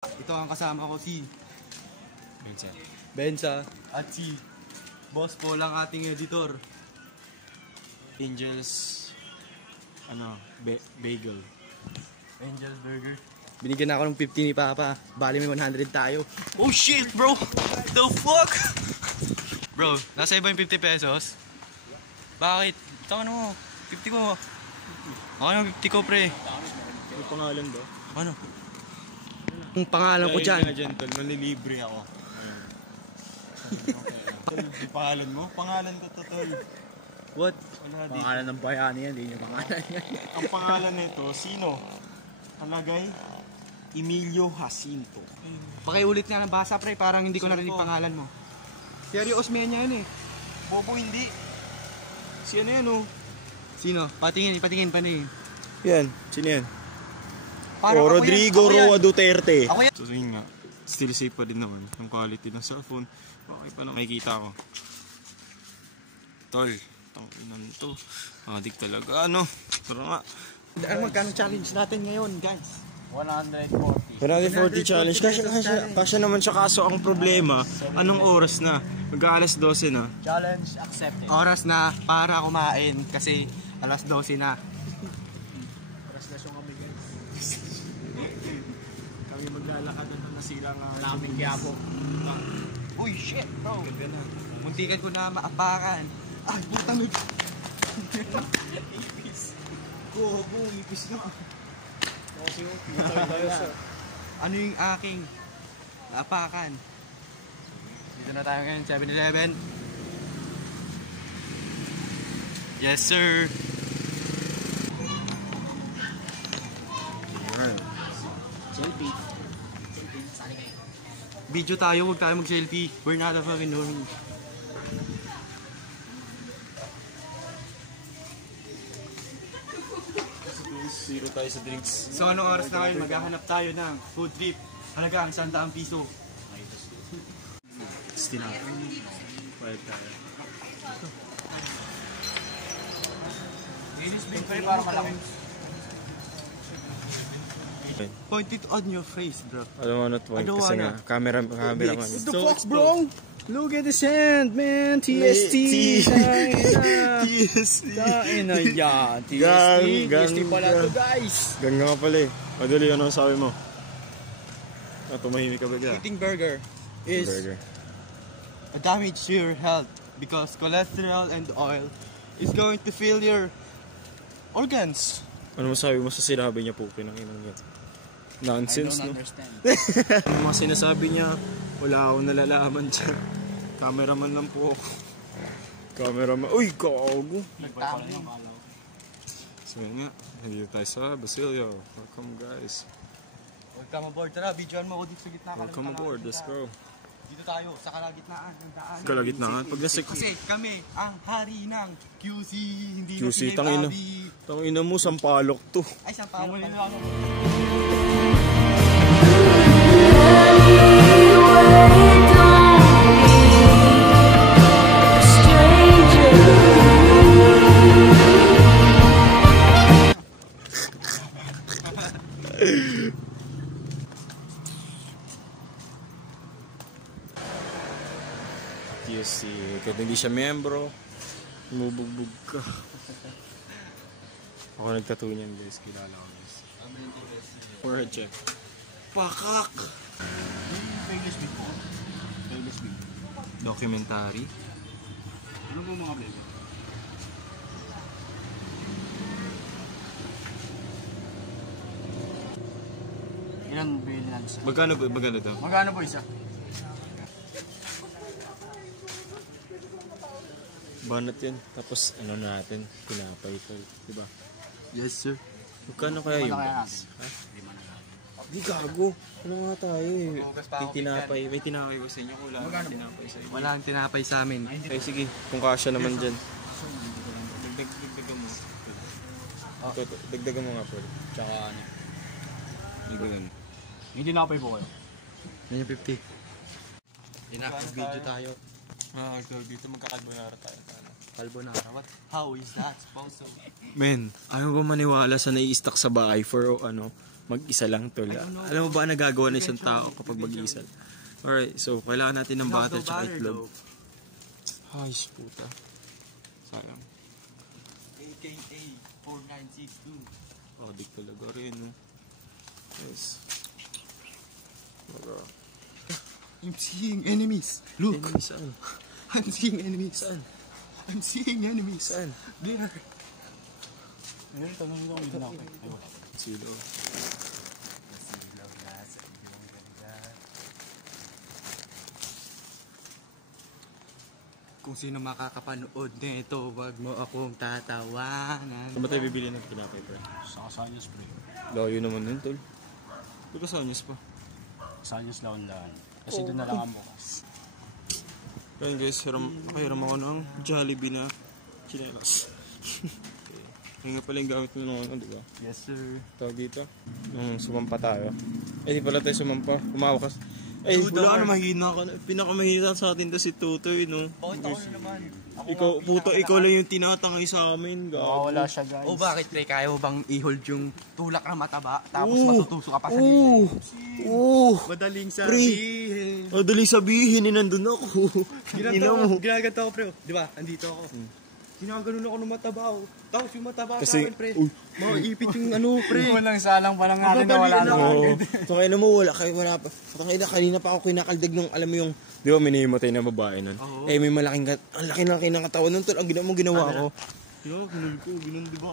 Ito ang kasama ko si Benza at si Boss Paul ang ating editor. Angels Bagel. Angels Burger. Binigyan ako ng 50 ni Papa. Bali may 100 tayo. Oh shit bro! The fuck? Bro, nasa iba yung 50 pesos? Bakit? Ito ano mo? 50 ko. Ako yung 50 ko pre. May pangalan ba? Ano? Ang pangalan ko dyan. Tol, manlilibre ako. Yung pangalan mo? Pangalan ko to tol. What? Wala, Pangalan ng bayani yan, hindi niya pangalan yan. Ang pangalan nito, sino? Palagay, Emilio Jacinto. Pakiulit nga ng basa pre, parang hindi ko narinig pangalan mo. Seryo Osmeña yan eh. Bobo hindi. Si ano yan oh? Sino? Patingin. Yan, sino yan? Parang Rodrigo Roa Duterte. Ako yan. So yun nga, still safe pa din naman yung quality ng cellphone. Okay pa na makikita ko. Tol, tanginan to. Adik talaga ano. Pero nga. Ang magkano challenge natin ngayon guys? 140 challenge. Kasya naman siya, kaso ang problema, anong oras na? Mag-aalas 12 na. Challenge accepted. Oras na para kumain kasi alas 12 na. Relasyon kami guys. Kami maglalakad na nasira nga. Wala kaming kiyapo. Uy shit bro! Ganda na. Muntikan ko na maapakan. Ay putang ito! Ipis. Gogo, ipis na. Ano yung aking maapakan? Dito na tayo ngayon, 7-Eleven. Yes sir! Selfie. Video tayo, huwag tayo mag-selfie. We're not a fucking normie. Zero tayo sa drinks. So anong oras na ngayon? Maghahanap tayo ng food trip. Halagang 100 piso. Still na. Bayad tayo. Siyempre parang malaki. Point it on your face, bro. I don't wanna point I don't kasi wanna. nga, camera man. What the fuck, bro? Look at this hand, man. TST. TST. Ina yan. TST pala to, guys. Gang nga pala eh. Madali, ano sabi mo? Tumahimik ka ba dyan? Eating burger is Burger. a damage to your health because cholesterol and oil is going to fill your organs. Ano masabi mo sa sinabi niya po? Pinanginan niya. Nonsense, no? Understand. Ang mga sinasabi niya, wala akong nalalaman dyan. Cameraman lang po ako. Cameraman. Uy, gago! Nagtama yung kalaw. So yun nga, nandito tayo sa Basilio. Welcome guys. Welcome aboard. Tara, videoan mo ako dito sa gitna. Welcome aboard, let's go. Dito tayo, sa kalagitnaan ng daan. Kalagitnaan. Pag nasa Kasi kami, ang hari ng QC, hindi QC, na tangina. PMAB. Tangina mo, sampalok to. Ay, sa palo pala. TSC, kahit hindi siya membro, umubugbog ka. Ako nagtattoo niyan guys, kilala ko guys. For a check. Pakak! Famous week po. Famous week. Documentary. Ano po mga flavor? Ilan bili natin sa? Magkano to? Magkano po isa? Banat yan. Tapos ano natin, pinapay ito. Diba? Yes, sir. Magkano kaya yung Kaya box? natin. Ha? Di gago. Ano nga tayo eh. Hugas pa ako May tinapay. May tinapay ba sa inyo? Wala Magkano nang po? tinapay sa inyo. Wala ang tinapay sa amin. Ay sige, kung kasya naman dyan. Dagdagan mo. Dagdagan mo nga po. Tsaka ano? Dagdagan. Hindi na po kayo. Yan yung 50. Yun na, video tayo. Dito magkakalbonara tayo. Carbonara. What? How is that supposed to be? Men, ayaw ko maniwala sa nai-stock sa bahay for ano, mag-isa lang tol. Alam mo ba ang nagagawa ng isang tao kapag mag-isa? Alright, so kailangan natin ng butter tsaka itlog. Ay, puta. Sayang. AKA 4962. Oh, dik talaga rin, no? Yes. I'm seeing enemies. Look. Enemy saan? I'm seeing enemies. Saan? I'm seeing enemies. Saan? There. Ayun, tanong nyo kung hindi na ako. Ay, wala. Silo. Kung sino makakapanood nito, wag mo akong tatawanan. Saan ba tayo bibili ng tinapay, pre? Sa Kasanyos, pre. Layo naman nun, tol. Di ka sanyos pa. Kasanyos laon-laon. Kasi doon na lang ang bukas. Ayun guys, pakiram ako ng Jollibee na chinelas. Ayun nga pala yung gamit mo nung ano, di ba? Yes, sir. Tawag dito. Nung sumampa tayo. Eh, di pala tayo sumampa. Kumawakas. Ay, Dude, wala ka na, mahina ka na. Pinakamahina sa atin to si Tutoy, no? Bakit ako naman? Ikaw, puto, ikaw lang yung tinatangay sa amin, gago. Wala siya, guys. O bakit, pre? Kaya mo bang i-hold yung tulak na mataba, tapos Oo. matutusok ka pa sa Oo! libre? Oo! Madaling Pre. Madaling sabihin, nandun ako. Ginaganto ko, pre. Di ba? Andito ako. Ginaganon ako ng mataba. Tapos yung mataba Kasi- sa akin, pre. Uy. Makaipit yung ano, pre. Walang salang pa lang natin na wala na. Oo. So, kaya mo, wala pa. Kanina pa ako kinakaldag nung, alam mo yung, di ba, may nahimatay na babae nun? Oo. Eh, may malaking, ang laki ng katawan nun, tol. Ang ginawa ko. Yo, ginul ko, ginun, di ba?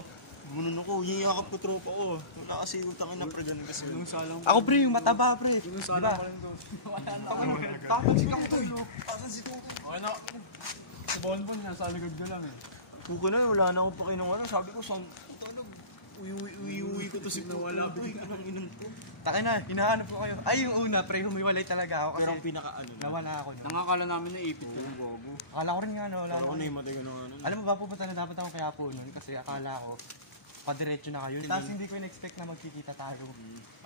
Gunon ako, yiyakap ko tropa ko. Wala kasi utangin na pre, ganun kasi. Ako, pre, yung mataba, pre. Yung salang pa lang doon. Tapos si Tutoy. Okay na. Sa bonbon niya, sa aligad ka lang eh. Kuko na, wala na akong pakinom ano. Sabi ko, saan? Uwi ko to si Tutoy. Anong inom ko? Takin na, hinahanap ko kayo. Ay, yung una, pre, humiwalay talaga ako. Kasi Pero ang pinaka-ano, nawala ako. No? Nangakala namin na ipit ko yung gogo. Akala ko rin nga, no? Wala ako na. nahimatay ko nung ano. Alam mo ba, pupunta na dapat ako kaya po nun. Kasi akala ko, padiretso na kayo. Tapos hindi ko in-expect na magkikita tayo.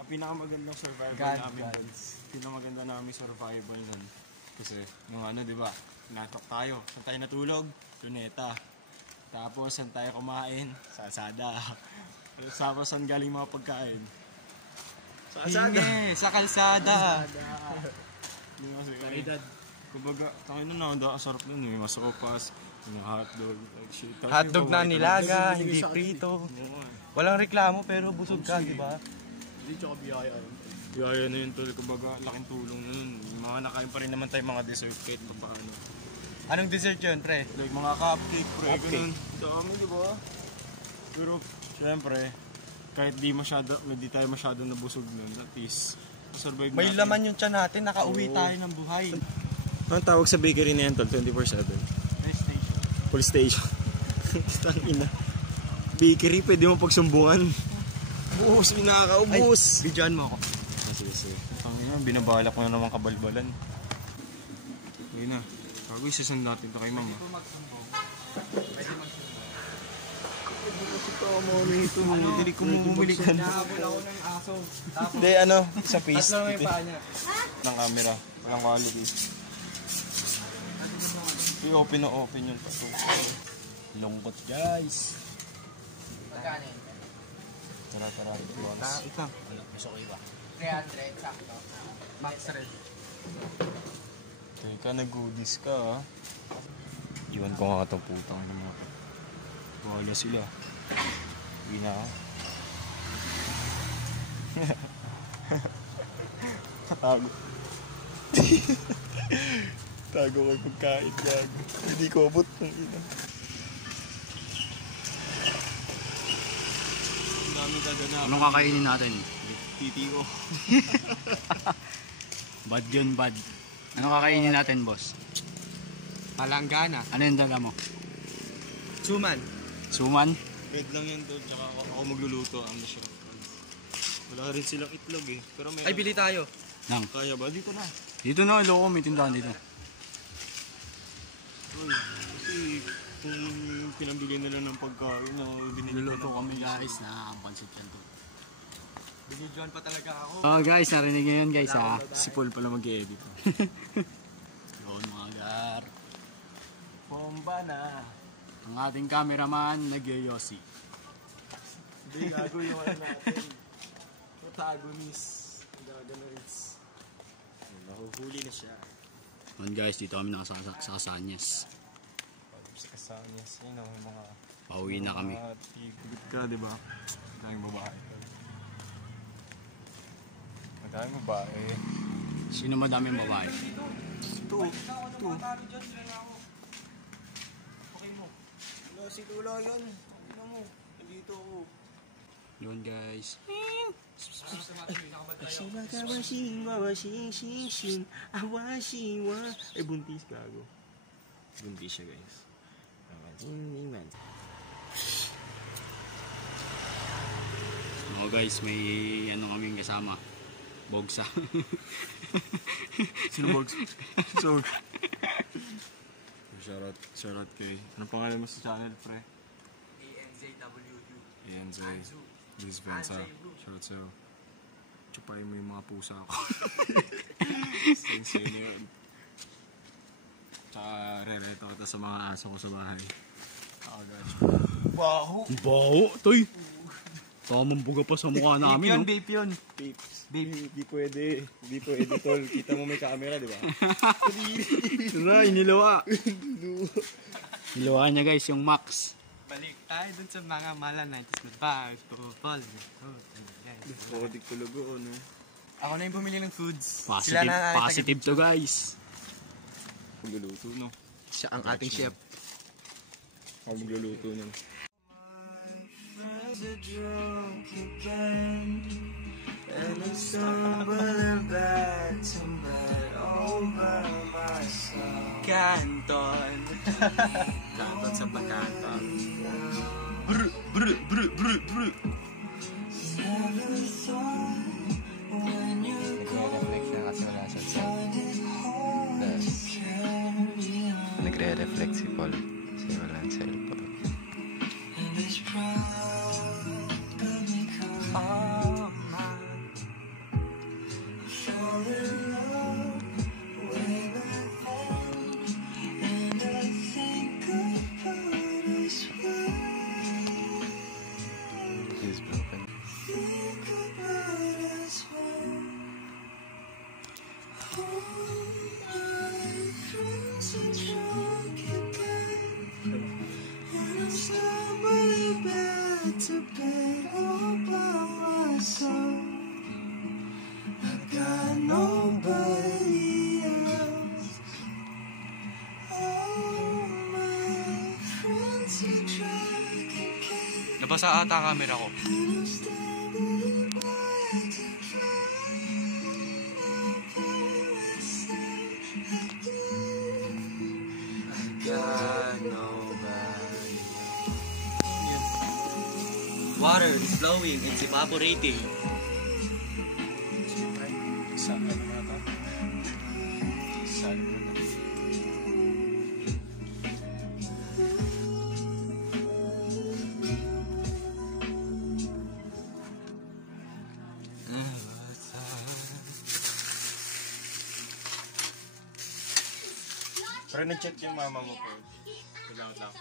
Ang pinakamagandang survival God, namin. God. Pinamaganda namin survival nun. Kasi, yung ano, di ba? Natok tayo. Saan tayo natulog? Luneta. Tapos, saan tayo kumain? Sa Asada. Tapos, saan galing mga pagkain? Sa Hingi, sa kalsada. Yung kasi, kumbaga, tayo na sarap nun. May masopas, may hotdog, like shit. Tapos Hotdog yung na paborito nilaga, namin. hindi prito. Oo, eh. Walang reklamo pero busog ka, di ba? Hindi tsaka biyaya yun. Yaya na yun, tol. Kumbaga, laking tulong na nun. Mga nakain pa rin naman tayo mga dessert kahit pa paano. Anong dessert yun, pre? Like mga cupcake, pre, ganun. Dami, di ba? Pero, syempre, kahit di tayo masyado nabusog nun, at least, masurvive May natin. laman yung tiyan natin, nakauwi tayo ng buhay. Anong tawag sa bakery na yan, tol? 24/7? Police station. Tangina. Bakery, pwede mo pagsumbungan. Buhos, pinakaubos. Bidyoan mo ako. Sige. Tangina, binabalak mo na naman kabalbalan. Okay na. Bago isasan natin ito kay mama. Hindi ko bumili ka na. Nakabula ako ng aso. Hindi, sa face. Tatlo lang yung paa niya. Ng camera. Walang quality. I-open na open yung tattoo. Lungkot, guys. Tara. Ito. Gusto ko iba. 300, sakto. Max red. Teka, nag-goodies ka, ha? Iwan ko nga itong putang na mga. Wala sila. Uwi na ako. Tago. Tago ko yung pagkain, gago. Hindi ko abot ng ina. Ang dami gaganap. Anong kakainin natin? TTO. Bad yun, bad. Anong kakainin natin, boss? Palanggana. Ano yung dala mo? Suman. Suman? Bread lang yan doon, tsaka ako magluluto. Ang masarap. Wala rin silang itlog eh. Pero may Ay, bili tayo. Nang. kaya ba? Dito na. Dito na, loko, may tindahan dito. Uy, kasi kung pinambili nila ng pagkain na Niluluto kami, guys, na pansit yan to. Binidyoan pa talaga ako. Oh, guys, narinig nyo yun, guys, ha? Si Paul pala mag-edit. Yun, mga gar. Bomba na. Ang ating cameraman, nagyoyosi. Hindi, gagawin naman natin. protagonist. Gaganoids. Nahuhuli na siya. Ayan guys, dito kami sa Casanyas. Sa Casanyas, yun ang mga... Pauwi na kami. Tigit ka, di ba? Madaming babae. Madaming babae. Sino madaming babae? Ito. Wala si Tula yan. Ano mo? Nandito ako. Yun guys. Ay, buntis gago. Buntis siya, guys. Oo guys, may ano kaming kasama. Bogsa. Sino Bogs? Sog. Shoutout kay... Anong pangalan mo sa channel, pre? ENZ. Liz Venza. Shoutout sa'yo. Chupayin mo yung mga pusa ko. Sensei na yun. Tsaka rereto kita sa mga aso ko sa bahay. Oh gosh. Baho, toy! Tamang buga pa sa mukha namin, no? Vape yun. Hindi pwede. Hindi pwede, tol. Kita mo may camera, di ba? Tara, inilawa. Nilawa niya guys, yung Max. Balik tayo dun sa mga mala 90s na bag. Kodik tulugo, no? Ako na yung bumili ng foods. Positive to guys. Magluluto, no? Siya ang ating chef. Ako magluluto nun. A drunken band, and I'm stumbling back to bed all by myself. Canton. Kanton sa pagkanton. Never thought when you go find it hard to carry on. Nagre-reflect si Paul kasi wala ang cellphone. And it's probably because fell in love way back then, and I think about us well. He's broken. Think about us well. All my friends are drunk again, and I'm stumbling back to bed all by myself. I got nobody else. All my friends are drunk again, Nabasa ata ang camera ko. and I'm stumbling back to find out by myself again. I got nobody. Water is flowing, it's evaporating. Sa ano na ito? Sa ano na ito? Pero na-check yung mama mo po. Kailangan lang.